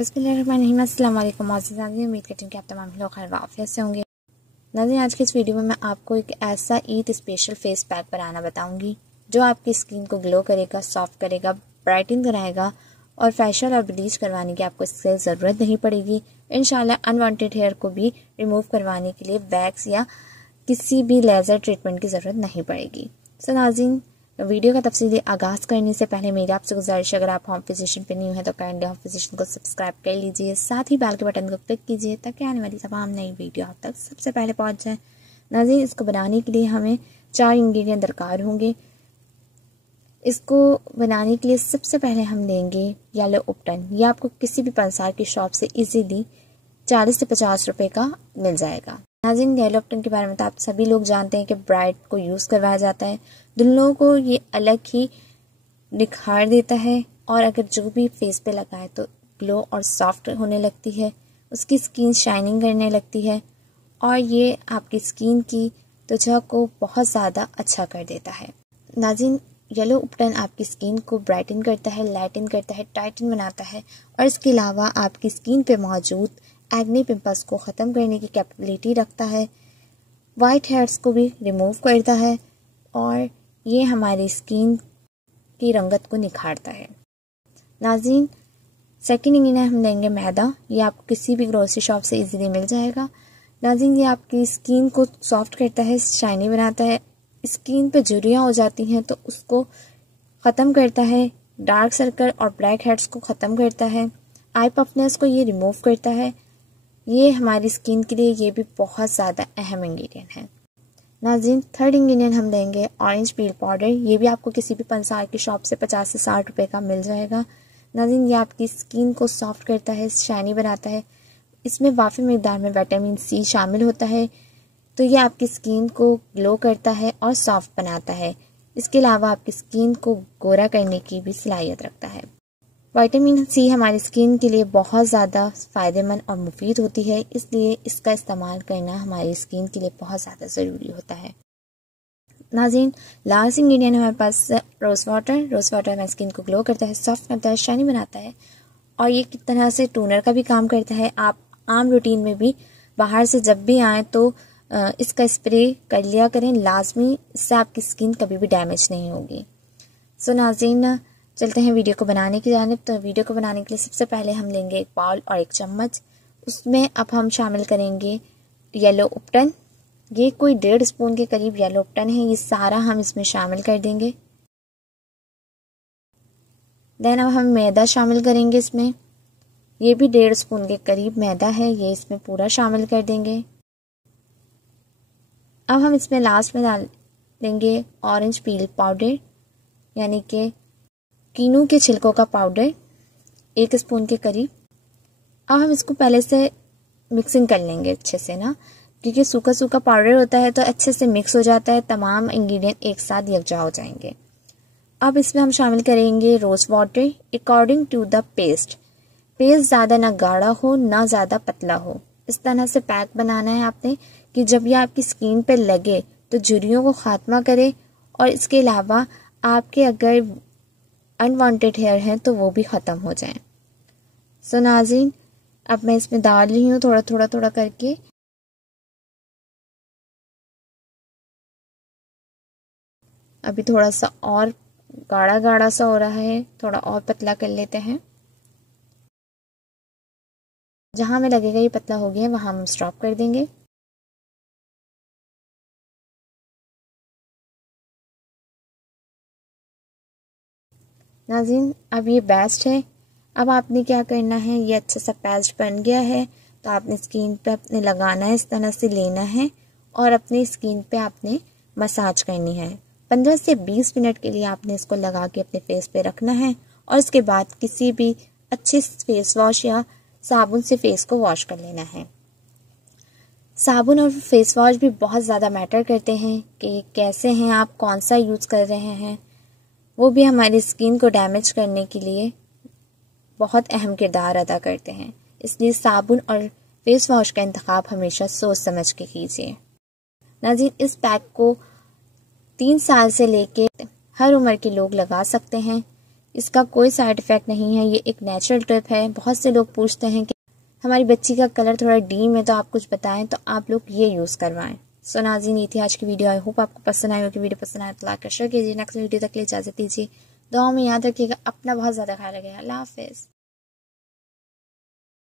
बिस्मिल्लाहिर्रहमानिर्रहीम। अस्सलाम वालेकुम नाज़रीन, उम्मीद करती हूँ कि आप तमाम लोग खैर आफियत से होंगे। नाज़रीन, आज की इस वीडियो में मैं आपको एक ऐसा ईद स्पेशल फेस पैक बनाना बताऊंगी जो आपकी स्किन को ग्लो करेगा, सॉफ्ट करेगा, ब्राइटन कराएगा और फेशियल और ब्लीच करवाने की आपको इससे ज़रूरत नहीं पड़ेगी। इंशाल्लाह अनवांटेड हेयर को भी रिमूव करवाने के लिए वैक्स या किसी भी लेज़र ट्रीटमेंट की ज़रूरत नहीं पड़ेगी। सो नाज़रीन, वीडियो का तफसीली आगाज़ करने से पहले मेरी आपसे गुजारिश, अगर आप होम फिजिशियन पे न्यू है तो काइंडली होम फिजिशियन को सब्सक्राइब कर लीजिए, साथ ही बेल के बटन को क्लिक कीजिए ताकि आने वाली तमाम नई वीडियो आप तक सबसे पहले पहुंच जाए। नाज़रीन, इसको बनाने के लिए हमें 4 इंग्रेडिएंट दरकार होंगे। इसको बनाने के लिए सबसे पहले हम लेंगे येलो उपटन। यह आपको किसी भी पंसार की शॉप से इजीली 40 से 50 रुपए का मिल जाएगा। नाज़रीन, येलो उपटन के बारे में तो आप सभी लोग जानते हैं कि ब्राइट को यूज़ करवाया जाता है। दुल्हनों को ये अलग ही निखार देता है और अगर जो भी फेस पे लगाए तो ग्लो और सॉफ्ट होने लगती है, उसकी स्किन शाइनिंग करने लगती है और ये आपकी स्किन की त्वचा को बहुत ज़्यादा अच्छा कर देता है। नाज़रीन, येलो उपटन आपकी स्किन को ब्राइटन करता है, लाइटन करता है, टाइटन बनाता है और इसके अलावा आपकी स्किन पे मौजूद एक्ने पिंपल्स को ख़त्म करने की कैपेबिलिटी रखता है, वाइट हेयर्स को भी रिमूव करता है और ये हमारी स्किन की रंगत को निखारता है। नाज़रीन, सेकंड इंग्रेडिएंट हम लेंगे मैदा। ये आपको किसी भी ग्रोसरी शॉप से इजीली मिल जाएगा। नाज़रीन, ये आपकी स्किन को सॉफ्ट करता है, शाइनी बनाता है, स्किन पे झुर्रियाँ हो जाती हैं तो उसको ख़त्म करता है, डार्क सर्कल और ब्लैक हेड्स को ख़त्म करता है, आई पफनेस को ये रिमूव करता है। ये हमारी स्किन के लिए ये भी बहुत ज़्यादा अहम इंग्रेडिएंट है। नाज़रीन, थर्ड इंग्रेडिएंट हम लेंगे ऑरेंज पील पाउडर। ये भी आपको किसी भी पंसार की शॉप से 50 से 60 रुपए का मिल जाएगा। नाज़रीन, ये आपकी स्किन को सॉफ्ट करता है, शाइनी बनाता है। इसमें वाफ़ी मिकदार में विटामिन सी शामिल होता है तो ये आपकी स्किन को ग्लो करता है और सॉफ्ट बनाता है। इसके अलावा आपकी स्किन को गोरा करने की भी सलाहियत रखता है। विटामिन सी हमारी स्किन के लिए बहुत ज़्यादा फ़ायदेमंद और मुफीद होती है, इसलिए इसका इस्तेमाल करना हमारी स्किन के लिए बहुत ज़्यादा ज़रूरी होता है। नाज़रीन, लास्ट इंग्रेडिएंट हमारे पास रोज़ वाटर। रोज़ वाटर हमारी स्किन को ग्लो करता है, सॉफ्ट करता है, शाइनी बनाता है और ये किस तरह से टोनर का भी काम करता है। आप आम रूटीन में भी बाहर से जब भी आएँ तो इसका स्प्रे कर लिया करें लाजमी, इससे आपकी स्किन कभी भी डैमेज नहीं होगी। सो नाज़रीन, चलते हैं वीडियो को बनाने की जानिब। तो वीडियो को बनाने के लिए सबसे पहले हम लेंगे एक बाउल और एक चम्मच। उसमें अब हम शामिल करेंगे येलो उपटन। ये कोई 1.5 स्पून के करीब येलो उपटन है, ये सारा हम इसमें शामिल कर देंगे। देन अब हम मैदा शामिल करेंगे इसमें। ये भी 1.5 स्पून के करीब मैदा है, ये इसमें पूरा शामिल कर देंगे। अब हम इसमें लास्ट में डाल देंगे ऑरेंज पील पाउडर, यानी कि कीनू के छिलकों का पाउडर, 1 स्पून के करीब। अब हम इसको पहले से मिक्सिंग कर लेंगे अच्छे से ना, क्योंकि सूखा सूखा पाउडर होता है तो अच्छे से मिक्स हो जाता है, तमाम इंग्रेडिएंट एक साथ यकजा हो जाएंगे। अब इसमें हम शामिल करेंगे rose water according to the paste. Paste ज़्यादा ना गाढ़ा हो ना ज़्यादा पतला हो, इस तरह से पैक बनाना है आपने कि जब यह आपकी स्किन पे लगे तो झुर्रियों को ख़ात्मा करे और इसके अलावा आपके अगर अनवांटेड हेयर हैं तो वो भी ख़त्म हो जाएं। सो नाज़रीन, अब मैं इसमें डाल रही हूँ थोड़ा करके। अभी थोड़ा सा और गाढ़ा सा हो रहा है, थोड़ा और पतला कर लेते हैं। जहाँ हमें लगेगा ये पतला हो गया वहाँ हम स्टॉप कर देंगे। नाज़रीन, अब ये बेस्ट है। अब आपने क्या करना है, ये अच्छा सा पेस्ट बन गया है तो आपने स्किन पे अपने लगाना है, इस तरह से लेना है और अपने स्किन पे आपने मसाज करनी है। 15 से 20 मिनट के लिए आपने इसको लगा के अपने फेस पे रखना है और इसके बाद किसी भी अच्छे फेस वॉश या साबुन से फेस को वॉश कर लेना है। साबुन और फेस वॉश भी बहुत ज़्यादा मैटर करते हैं कि कैसे हैं आप, कौन सा यूज़ कर रहे हैं, वो भी हमारी स्किन को डैमेज करने के लिए बहुत अहम किरदार अदा करते हैं। इसलिए साबुन और फेस वॉश का इंतखाब हमेशा सोच समझ के कीजिए। नाज़रीन, इस पैक को 3 साल से लेके हर उम्र के लोग लगा सकते हैं। इसका कोई साइड इफ़ेक्ट नहीं है, ये एक नेचुरल टिप है। बहुत से लोग पूछते हैं कि हमारी बच्ची का कलर थोड़ा डीम है तो आप कुछ बताएं, तो आप लोग ये यूज़ करवाएं। सो नाज़रीन, ये थी आज की वीडियो। आई होप आपको पसंद आई होगी। वीडियो पसंद आए तो लाइक और शेयर कीजिए। नेक्स्ट वीडियो तक के लिए इजाज़त दीजिए। दुआ में याद रखिएगा, अपना बहुत ज़्यादा ख्याल रखिएगा। अल्लाह हाफ़िज़।